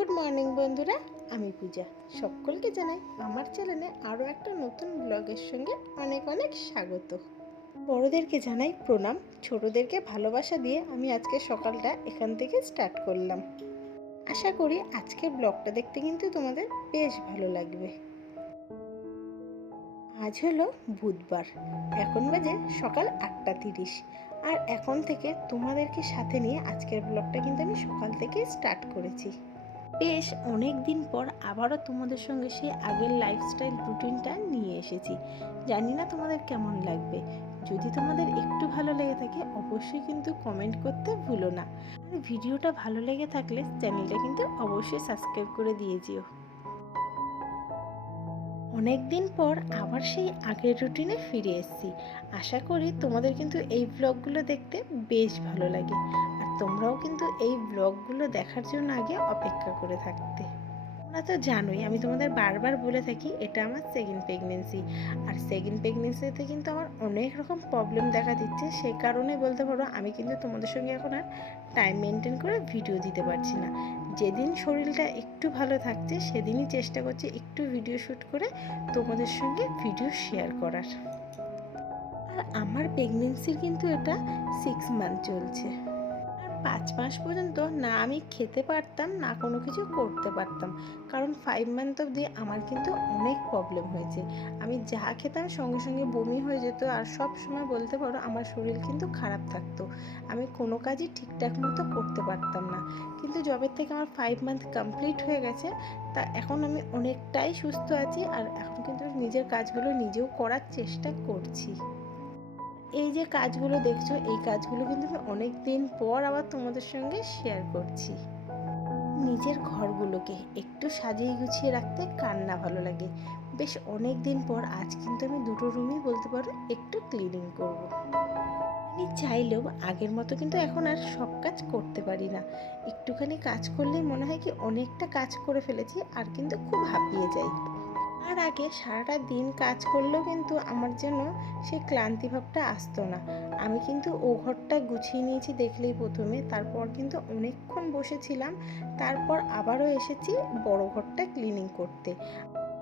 Good morning বন্ধুরা, আমি পূজা। সকলকে জানাই আমার চ্যানেলে আরও একটা নতুন ব্লগের সঙ্গে অনেক অনেক স্বাগত। বড়োদেরকে জানাই প্রণাম, ছোটদেরকে ভালোবাসা দিয়ে আমি আজকে সকালটা এখান থেকে স্টার্ট করলাম। আশা করি আজকের ব্লগটা দেখতে কিন্তু তোমাদের বেশ ভালো লাগবে। আজ হলো বুধবার, এখন বাজে সকাল আটটা তিরিশ। আর এখন থেকে তোমাদেরকে সাথে নিয়ে আজকের ব্লগটা কিন্তু আমি সকাল থেকে স্টার্ট করেছি। বেশ অনেক দিন পর আবারও তোমাদের সঙ্গে সেই আগের লাইফস্টাইল রুটিনটা নিয়ে এসেছি। জানি না তোমাদের কেমন লাগবে। যদি তোমাদের একটু ভালো লেগে থাকে, অবশ্যই কিন্তু কমেন্ট করতে ভুলো না। ভিডিওটা ভালো লেগে থাকলে চ্যানেলটা কিন্তু অবশ্যই সাবস্ক্রাইব করে দিয়ে যেও। অনেক দিন পর আবার সেই আগের রুটিনে ফিরে এসেছি। আশা করি তোমাদের কিন্তু এই ব্লগগুলো দেখতে বেশ ভালো লাগে। আর তোমরাও কিন্তু এই ব্লগগুলো দেখার জন্য আগে অপেক্ষা করে থাকতে। তোমরা তো জানোই, আমি তোমাদের বারবার বলে থাকি, এটা আমার সেকেন্ড প্রেগনেন্সি আর সেকেন্ড প্রেগনেন্সিতে কিন্তু আমার অনেক রকম প্রবলেম দেখা দিচ্ছে, সে কারণে বলতে পারো আমি কিন্তু তোমাদের সঙ্গে এখন আর টাইম মেনটেন করে ভিডিও দিতে পারছি না। যেদিন শরীরটা একটু ভালো থাকছে, সেদিনই চেষ্টা করছি একটু ভিডিও শ্যুট করে তোমাদের সঙ্গে ভিডিও শেয়ার করার। আর আমার প্রেগনেন্সির কিন্তু এটা সিক্স মান্থ চলছে। পাঁচ মাস পর্যন্ত না আমি খেতে পারতাম, না কোনো কিছু করতে পারতাম। কারণ ফাইভ মান্থ অবধি আমার কিন্তু অনেক প্রবলেম হয়েছে। আমি যা খেতাম সঙ্গে সঙ্গে বমি হয়ে যেত আর সব সময় বলতে পারো আমার শরীর কিন্তু খারাপ থাকতো। আমি কোনো কাজই ঠিকঠাক মতো করতে পারতাম না। কিন্তু জবের থেকে আমার ফাইভ মান্থ কমপ্লিট হয়ে গেছে, তা এখন আমি অনেকটাই সুস্থ আছি আর এখন কিন্তু নিজের কাজগুলো নিজেও করার চেষ্টা করছি। এই যে কাজগুলো দেখছ, এই কাজগুলো কিন্তু আমি অনেক দিন পর আবার তোমাদের সঙ্গে শেয়ার করছি। নিজের ঘরগুলোকে একটু সাজিয়ে গুছিয়ে রাখতে কার না ভালো লাগে। বেশ অনেক দিন পর আজ কিন্তু আমি দুটো রুমই বলতে পারো একটু ক্লিনিং করব। আমি চাইলেও আগের মতো কিন্তু এখন আর সব কাজ করতে পারি না। একটুখানি কাজ করলেই মনে হয় কি অনেকটা কাজ করে ফেলেছি, আর কিন্তু খুব হাঁপিয়ে যাই। আর আগে সারাটা দিন কাজ করলেও কিন্তু আমার জন্য সেই ক্লান্তি ভাবটা আসতো না। আমি কিন্তু ও ঘরটা গুছিয়ে নিয়েছি দেখলেই প্রথমে, তারপর কিন্তু অনেকক্ষণ বসেছিলাম, তারপর আবারও এসেছি বড় ঘরটা ক্লিনিং করতে।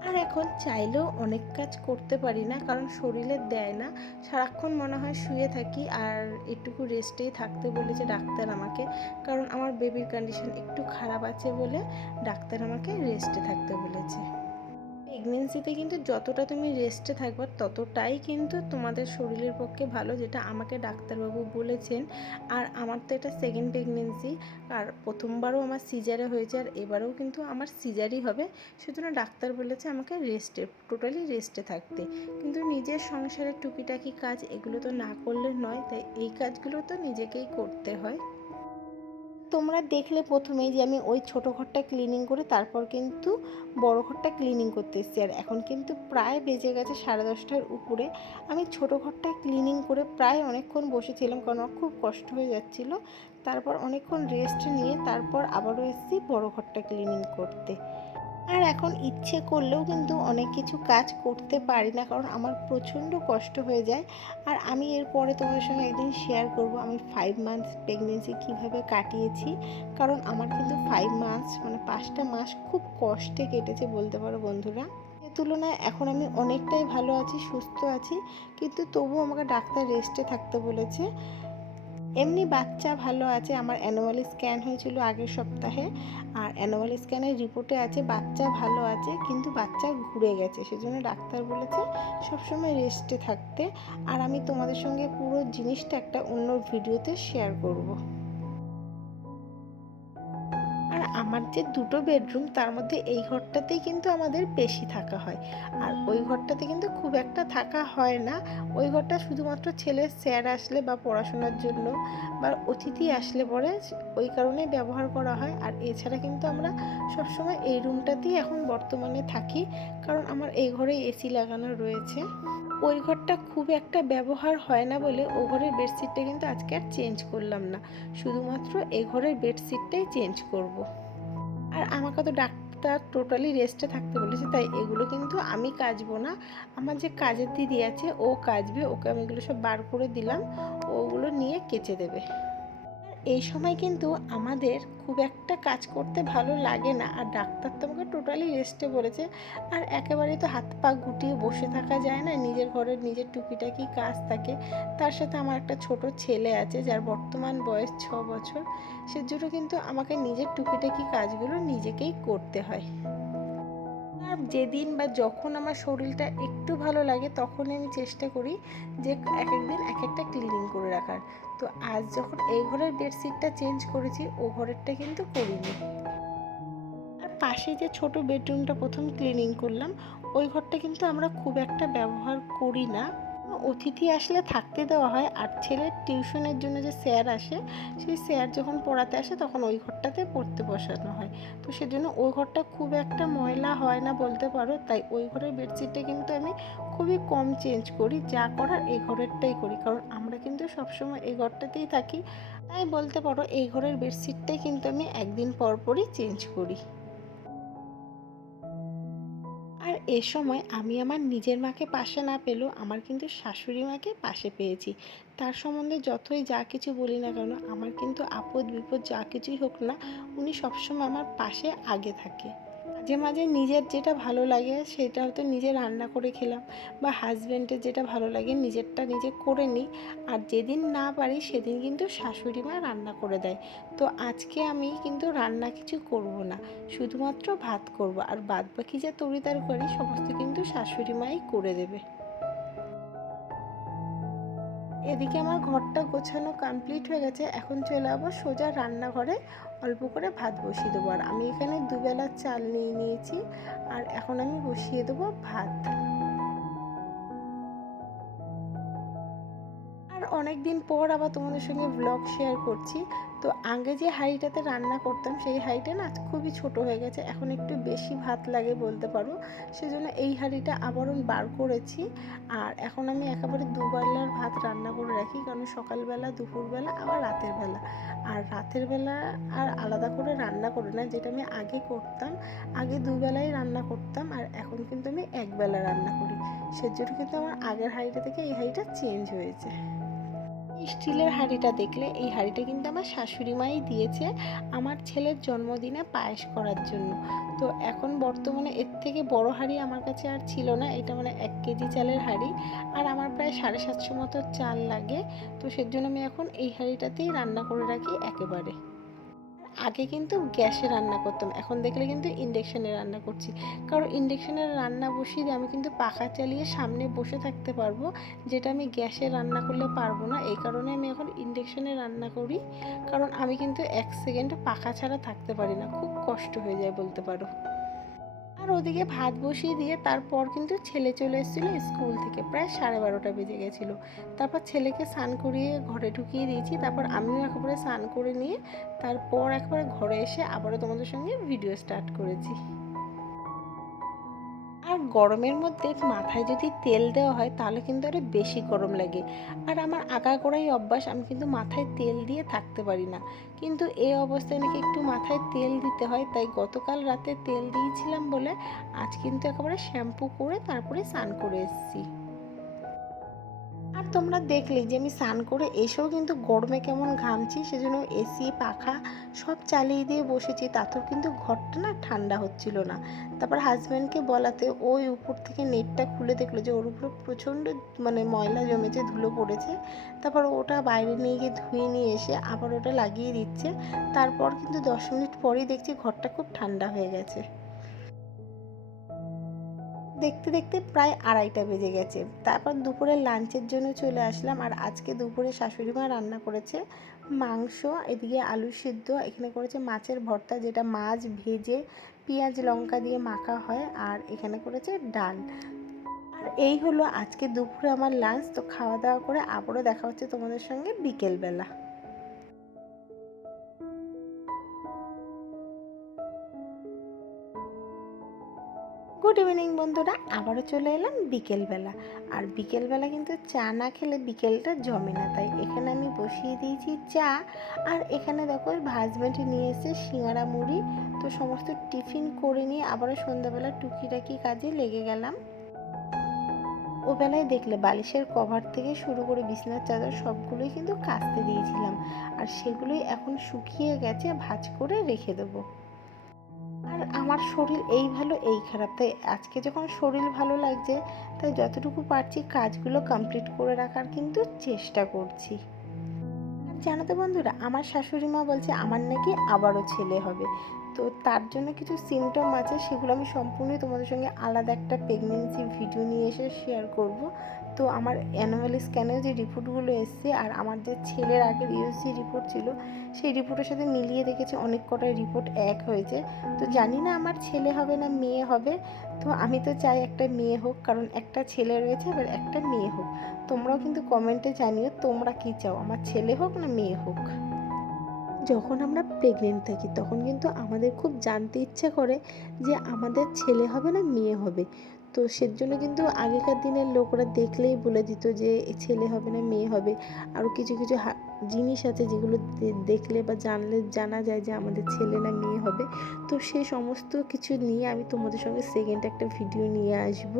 আর এখন চাইলেও অনেক কাজ করতে পারি না, কারণ শরীরে দেয় না। সারাক্ষণ মনে হয় শুয়ে থাকি আর একটুকু রেস্টেই থাকতে বলেছে ডাক্তার আমাকে, কারণ আমার বেবির কন্ডিশন একটু খারাপ আছে বলে ডাক্তার আমাকে রেস্টে থাকতে বলেছে। প্রেগনেন্সিতে কিন্তু যতটা তুমি রেস্টে থাকবে, ততটাই কিন্তু তোমাদের শরীরের পক্ষে ভালো, যেটা আমাকে ডাক্তারবাবু বলেছেন। আর আমার তো এটা সেকেন্ড প্রেগনেন্সি আর প্রথমবারও আমার সিজারে হয়েছে, আর এবারেও কিন্তু আমার সিজারই হবে। সেজন্য ডাক্তার বলেছে আমাকে রেস্টে টোটালি রেস্টে থাকতে। কিন্তু নিজের সংসারের টুকিটাকি কাজ এগুলো তো না করলে নয়, তাই এই কাজগুলো তো নিজেকেই করতে হয়। তোমরা দেখলে প্রথমেই যে আমি ওই ছোটো ঘরটা ক্লিনিং করে তারপর কিন্তু বড় ঘরটা ক্লিনিং করতে এসেছি। আর এখন কিন্তু প্রায় বেজে গেছে সাড়ে দশটার উপরে। আমি ছোট ঘরটা ক্লিনিং করে প্রায় অনেকক্ষণ বসেছিলাম কারণ আমার খুব কষ্ট হয়ে যাচ্ছিল। তারপর অনেকক্ষণ রেস্ট নিয়ে তারপর আবারও এসেছি বড় ঘরটা ক্লিনিং করতে। আর এখন ইচ্ছে করলেও কিন্তু অনেক কিছু কাজ করতে পারি না, কারণ আমার প্রচণ্ড কষ্ট হয়ে যায়। আর আমি এরপরে তোমাদের সঙ্গে একদিন শেয়ার করব আমি ফাইভ মান্থস প্রেগনেন্সি কীভাবে কাটিয়েছি। কারণ আমার কিন্তু ফাইভ মান্থস মানে পাঁচটা মাস খুব কষ্টে কেটেছে বলতে পারো বন্ধুরা। তুলনায় এখন আমি অনেকটাই ভালো আছি, সুস্থ আছি, কিন্তু তবুও আমাকে ডাক্তার রেস্টে থাকতে বলেছে। এমনি বাচ্চা ভালো আছে, আমার অ্যানুয়াল স্ক্যান হয়েছিল আগের সপ্তাহে, আর অ্যানুয়াল স্ক্যানের রিপোর্টে আছে বাচ্চা ভালো আছে, কিন্তু বাচ্চা ঘুরে গেছে, সেজন্য ডাক্তার বলেছে সবসময় রেস্টে থাকতে আর আমি তোমাদের সঙ্গে পুরো জিনিসটা একটা অন্য ভিডিওতে শেয়ার করব। আমার যে দুটো বেডরুম, তার মধ্যে এই ঘরটাতেই কিন্তু আমাদের বেশি থাকা হয়। আর ওই ঘরটাতে কিন্তু খুব একটা থাকা হয় না। ওই ঘরটা শুধুমাত্র ছেলের স্যার আসলে বা পড়াশোনার জন্য বা অতিথি আসলে পরে ওই কারণে ব্যবহার করা হয়। আর এছাড়া কিন্তু আমরা সবসময় এই রুমটাতেই এখন বর্তমানে থাকি, কারণ আমার এই ঘরে এসি লাগানো রয়েছে। ওই ঘরটা খুব একটা ব্যবহার হয় না বলে ও ঘরের বেডশিটটা কিন্তু আজকে আর চেঞ্জ করলাম না। শুধুমাত্র এ ঘরের বেডশিটটাই চেঞ্জ করব। আর আমাকে তো ডাক্তার টোটালি রেস্টে থাকতে বলেছে, তাই এগুলো কিন্তু আমি কাচবো না। আমার যে কাজের দিদি আছে, ও কাজবে ওকে আমি এগুলো সব বার করে দিলাম, ওগুলো নিয়ে কেচে দেবে। এই সময় কিন্তু আমাদের খুব একটা কাজ করতে ভালো লাগে না। আর ডাক্তার তো আমাকে টোটালি রেস্টে বলেছে। আর একেবারে তো হাত পা গুটিয়ে বসে থাকা যায় না। নিজের ঘরের নিজের টুকিটাকি কাজ থাকে। তার সাথে আমার একটা ছোট ছেলে আছে, যার বর্তমান বয়স ছ বছর। সে সেজন্য কিন্তু আমাকে নিজের টুকিটাকি কাজগুলো নিজেকেই করতে হয়। যেদিন বা যখন আমার শরীরটা একটু ভালো লাগে, তখনই আমি চেষ্টা করি যে এক একদিন এক একটা ক্লিনিং করে রাখার। তো আজ যখন এই ঘরের বেডশিটটা চেঞ্জ করেছি, ও ঘরেরটা কিন্তু করিনি। আর পাশে যে ছোট বেডরুমটা প্রথম ক্লিনিং করলাম, ওই ঘরটা কিন্তু আমরা খুব একটা ব্যবহার করি না। অতিথি আসলে থাকতে দেওয়া হয় আর ছেলের টিউশনের জন্য যে স্যার আসে, সেই স্যার যখন পড়াতে আসে তখন ওই ঘরটাতে পড়তে বসানো হয়। তো সেজন্য ওই ঘরটা খুব একটা ময়লা হয় না বলতে পারো, তাই ওই ঘরের বেডশিটটা কিন্তু আমি খুবই কম চেঞ্জ করি, যা করার এই ঘরেরটাই করি। কারণ আমরা কিন্তু সবসময় এই ঘরটাতেই থাকি, তাই বলতে পারো এই ঘরের বেডশিটটাই কিন্তু আমি একদিন পর পরই চেঞ্জ করি। এ সময় আমি আমার নিজের মাকে পাশে না পেলেও আমার কিন্তু শাশুড়ি মাকে পাশে পেয়েছি। তার সম্বন্ধে যতই যা কিছু বলি না কেন, আমার কিন্তু আপদ বিপদ যা কিছুই হোক না, উনি সবসময় আমার পাশে আগে থাকে। মাঝে মাঝে নিজের যেটা ভালো লাগে সেটা হয়তো নিজে রান্না করে খেলাম বা হাজব্যান্ডের যেটা ভালো লাগে নিজেরটা নিজে করে নিই। আর যেদিন না পারি সেদিন কিন্তু শাশুড়ি মা রান্না করে দেয়। তো আজকে আমি কিন্তু রান্না কিছু করব না, শুধুমাত্র ভাত করব। আর বাদ বাকি যা তরি তরকারি সমস্ত কিন্তু শাশুড়ি মাই করে দেবে। এদিকে আমার ঘরটা গোছানো কমপ্লিট হয়ে গেছে। এখন চলে যাব সোজা রান্নাঘরে। অল্প করে ভাত বসিয়ে দেবো। আর আমি এখানে দুবেলা চাল নিয়ে নিয়েছি। আর এখন আমি বসিয়ে দেবো ভাত। অনেক দিন পর আবার তোমাদের সঙ্গে ব্লগ শেয়ার করছি। তো আগে যে হাঁড়িটাতে রান্না করতাম, সেই হাঁড়িটা না খুবই ছোট হয়ে গেছে। এখন একটু বেশি ভাত লাগে বলতে পারো। সেজন্য এই হাঁড়িটা আবারও বার করেছি। আর এখন আমি একেবারে দুবেলার ভাত রান্না করে রাখি, কারণ সকালবেলা, দুপুরবেলা, আবার রাতের বেলা। আর রাতের বেলা আর আলাদা করে রান্না করি না, যেটা আমি আগে করতাম। আগে দুবেলাই রান্না করতাম, আর এখন কিন্তু আমি একবেলা রান্না করি। সেজন্য কিন্তু আমার আগের হাঁড়িটা থেকে এই হাঁড়িটা চেঞ্জ হয়েছে। স্টিলের হাঁড়িটা দেখলে এই হাঁড়িটা কিন্তু আমার শাশুড়ি মাই দিয়েছে আমার ছেলের জন্মদিনে পায়েস করার জন্য। তো এখন বর্তমানে এর থেকে বড় হাঁড়ি আমার কাছে আর ছিল না, এটা মানে এক কেজি চালের হাঁড়ি আর আমার প্রায় সাড়ে সাতশো মতো চাল লাগে। তো সেজন্য আমি এখন এই হাঁড়িটাতেই রান্না করে রাখি একেবারে। আগে কিন্তু গ্যাসে রান্না করতাম, এখন দেখলে কিন্তু ইন্ডেকশানে রান্না করছি। কারণ ইন্ডাকশানের রান্না বসিয়ে আমি কিন্তু পাখা চালিয়ে সামনে বসে থাকতে পারব, যেটা আমি গ্যাসে রান্না করলে পারব না। এই কারণে আমি এখন ইন্ডেকশানে রান্না করি, কারণ আমি কিন্তু এক সেকেন্ড পাখা ছাড়া থাকতে পারি না। খুব কষ্ট হয়ে যায় বলতে পারো। আর ওদিকে ভাত বসিয়ে দিয়ে তারপর কিন্তু ছেলে চলে এসেছিল স্কুল থেকে। প্রায় সাড়ে বারোটা বেজে গেছিল। তারপর ছেলেকে স্নান করিয়ে ঘরে ঢুকিয়ে দিয়েছি। তারপর আমিও একেবারে স্নান করে নিয়ে তারপর একবার ঘরে এসে আবারও তোমাদের সঙ্গে ভিডিও স্টার্ট করেছি। আর গরমের মধ্যে মাথায় যদি তেল দেওয়া হয়, তাহলে কিন্তু আরও বেশি গরম লাগে। আর আমার আঁকা করাই অভ্যাস, আমি কিন্তু মাথায় তেল দিয়ে থাকতে পারি না। কিন্তু এই অবস্থায় নাকি একটু মাথায় তেল দিতে হয়, তাই গতকাল রাতে তেল দিয়েছিলাম বলে আজ কিন্তু একেবারে শ্যাম্পু করে তারপরে স্নান করে এসেছি। তোমরা দেখলে যে আমি স্নান করে এসেও কিন্তু গরমে কেমন ঘামছি, সেজন্য এসি পাখা সব চালিয়ে দিয়ে বসেছি। তাতেও কিন্তু ঘরটা না ঠান্ডা হচ্ছিল না। তারপর হাজব্যান্ডকে বলাতে ওই উপর থেকে নেটটা খুলে দেখল যে ওর উপরে প্রচণ্ড মানে ময়লা জমেছে, ধুলো পড়েছে। তারপর ওটা বাইরে নিয়ে গিয়ে ধুয়ে নিয়ে এসে আবার ওটা লাগিয়ে দিচ্ছে। তারপর কিন্তু দশ মিনিট পরেই দেখছি ঘরটা খুব ঠান্ডা হয়ে গেছে। দেখতে দেখতে প্রায় আড়াইটা বেজে গেছে। তারপর দুপুরে লাঞ্চের জন্য চলে আসলাম আর আজকে দুপুরে শাশুড়ি মা রান্না করেছে মাংস, এদিকে আলু সিদ্ধ, এখানে করেছে মাছের ভর্তা যেটা মাছ ভেজে পেঁয়াজ, লঙ্কা দিয়ে মাখা হয় আর এখানে করেছে ডাল। আর এই হলো আজকে দুপুরে আমার লাঞ্চ। তো খাওয়া দাওয়া করে আবারও দেখা হচ্ছে তোমাদের সঙ্গে বিকেলবেলা। গুড ইভিনিং বন্ধুরা, আবারও চলে এলাম বিকেলবেলা। আর বিকেলবেলা কিন্তু চা না খেলে বিকেলটা জমে না, তাই এখানে আমি বসিয়ে দিয়েছি চা। আর এখানে দেখো হাজব্যান্ড নিয়ে এসে সিঙ্গারা মুড়ি। তো সমস্ত টিফিন করে নিয়ে আবারও সন্ধ্যাবেলা টুকিটাকি কাজে লেগে গেলাম। ওবেলায় দেখলে বালিশের কভার থেকে শুরু করে বিছানার চাদর সবগুলোই কিন্তু কাচতে দিয়েছিলাম। আর সেগুলোই এখন শুকিয়ে গেছে, ভাঁজ করে রেখে দেবো। আর আমার শরীর এই ভালো, এই খারাপ। তাই আজকে যখন শরীর ভালো লাগছে, তাই যতটুকু পারছি কাজগুলো কমপ্লিট করে রাখার কিন্তু চেষ্টা করছি। আর জানো তো বন্ধুরা, আমার শাশুড়ি মা বলছে আমার নাকি আবারও ছেলে হবে। তো তার জন্য কিছু সিমটম আছে, সেগুলো আমি সম্পূর্ণই তোমাদের সঙ্গে আলাদা একটা প্রেগনেন্সি ভিডিও নিয়ে এসে শেয়ার করব। তো আমার অ্যানুয়াল স্ক্যানেও যে রিপোর্টগুলো এসছে আর আমার যে ছেলের আগের ইউসি রিপোর্ট ছিল, সেই রিপোর্টের সাথে মিলিয়ে দেখেছি অনেক কটাই রিপোর্ট এক হয়েছে। তো জানি না আমার ছেলে হবে না মেয়ে হবে, তো আমি তো চাই একটা মেয়ে হোক, কারণ একটা ছেলে রয়েছে আবার একটা মেয়ে হোক। তোমরাও কিন্তু কমেন্টে জানিও তোমরা কি চাও, আমার ছেলে হোক না মেয়ে হোক? যখন আমরা প্রেগনেন্ট থাকি, তখন কিন্তু আমাদের খুব জানতে ইচ্ছে করে যে আমাদের ছেলে হবে না মেয়ে হবে। তো সেজন্য কিন্তু আগেকার দিনের লোকরা দেখলেই বলে দিত যে ছেলে হবে না, মেয়ে হবে। আরও কিছু কিছু জিনিস আছে যেগুলো দেখলে বা জানলে, জানা যায় যে, আমাদের ছেলে না মেয়ে হবে। তো সেই সমস্ত কিছু নিয়ে আমি তোমাদের সঙ্গে সেকেন্ড একটা ভিডিও নিয়ে আসব।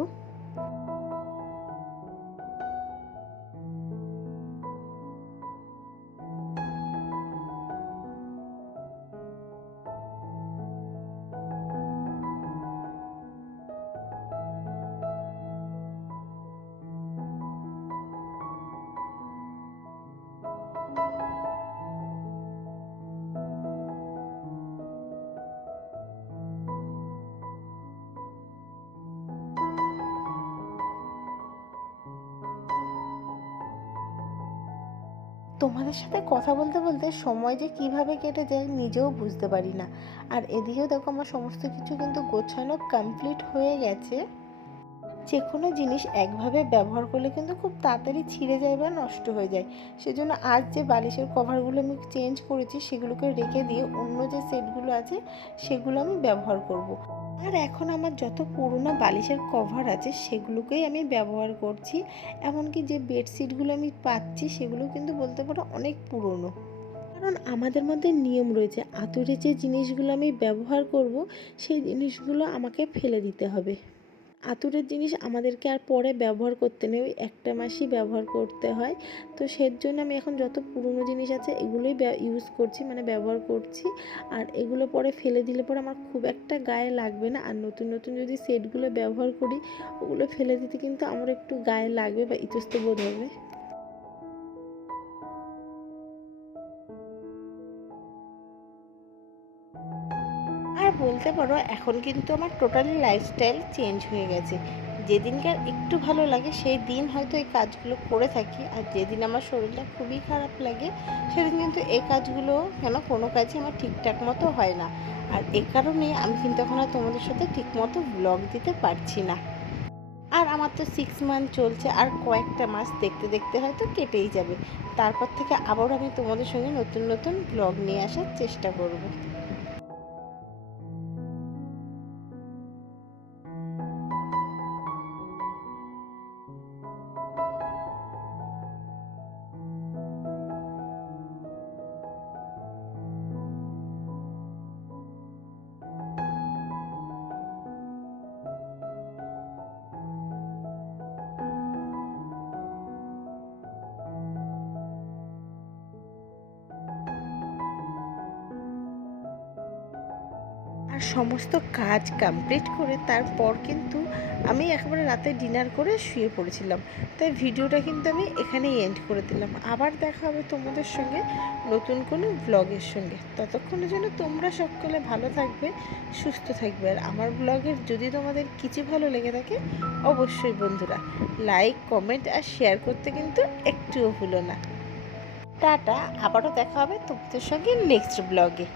তোমাদের সাথে কথা বলতে বলতে সময় যে কীভাবে কেটে যায় নিজেও বুঝতে পারি না। আর এদিকেও দেখো আমার সমস্ত কিছু কিন্তু গোছানো কমপ্লিট হয়ে গেছে। যে কোনো জিনিস একভাবে ব্যবহার করলে কিন্তু খুব তাড়াতাড়ি ছিঁড়ে যায় বা নষ্ট হয়ে যায়। সেজন্য আজ যে বালিশের কভারগুলো আমি চেঞ্জ করেছি সেগুলোকে রেখে দিয়ে অন্য যে সেটগুলো আছে সেগুলো আমি ব্যবহার করব। আর এখন আমার যত পুরোনো বালিশের কভার আছে, সেগুলোকেই আমি ব্যবহার করছি। এমনকি যে বেডশিটগুলো আমি পাচ্ছি, সেগুলো কিন্তু বলতে পারো অনেক পুরনো। কারণ আমাদের মধ্যে নিয়ম রয়েছে, আতুরে যে জিনিসগুলো আমি ব্যবহার করব, সেই জিনিসগুলো আমাকে ফেলে দিতে হবে। আতুরের জিনিস আমাদেরকে আর পরে ব্যবহার করতে নেই, ওই একটা মাসই ব্যবহার করতে হয়। তো সের জন্য আমি এখন যত পুরনো জিনিস আছে এগুলোই ইউজ করছি মানে ব্যবহার করছি। আর এগুলো পরে ফেলে দিলে পরে আমার খুব একটা গায়ে লাগবে না। আর নতুন নতুন যদি সেটগুলো ব্যবহার করি, ওগুলো ফেলে দিতে কিন্তু আমার একটু গায়ে লাগবে বা ইতস্ত বোধ হবে। আর বলতে পারো, এখন কিন্তু আমার টোটালি লাইফস্টাইল চেঞ্জ হয়ে গেছে। যেদিনকার একটু ভালো লাগে, সেই দিন হয়তো এই কাজগুলো করে থাকি। আর যেদিন আমার শরীরটা খুবই খারাপ লাগে, সেদিন কিন্তু এই কাজগুলো কেন কোনো কাজই আমার ঠিকঠাক মতো হয় না। আর এ কারণে আমি কিন্তু এখন আর তোমাদের সাথে ঠিকমতো ব্লগ দিতে পারছি না। আর আমার তো সিক্স মান্থ চলছে, আর কয়েকটা মাস দেখতে দেখতে হয়তো কেটেই যাবে। তারপর থেকে আবারও আমি তোমাদের সঙ্গে নতুন নতুন ব্লগ নিয়ে আসার চেষ্টা করব। আর সমস্ত কাজ কমপ্লিট করে তারপর কিন্তু আমি একেবারে রাতে ডিনার করে শুয়ে পড়েছিলাম। তাই ভিডিওটা কিন্তু আমি এখানেই এন্ড করে দিলাম। আবার দেখা হবে তোমাদের সঙ্গে নতুন কোনো ব্লগের সঙ্গে। ততক্ষণের জন্য তোমরা সকলে ভালো থাকবে, সুস্থ থাকবে। আর আমার ব্লগের যদি তোমাদের কিছু ভালো লেগে থাকে, অবশ্যই বন্ধুরা লাইক কমেন্ট আর শেয়ার করতে কিন্তু একটুও ভুলো না। টাটা, আবারও দেখা হবে তোমাদের সঙ্গে নেক্সট ব্লগে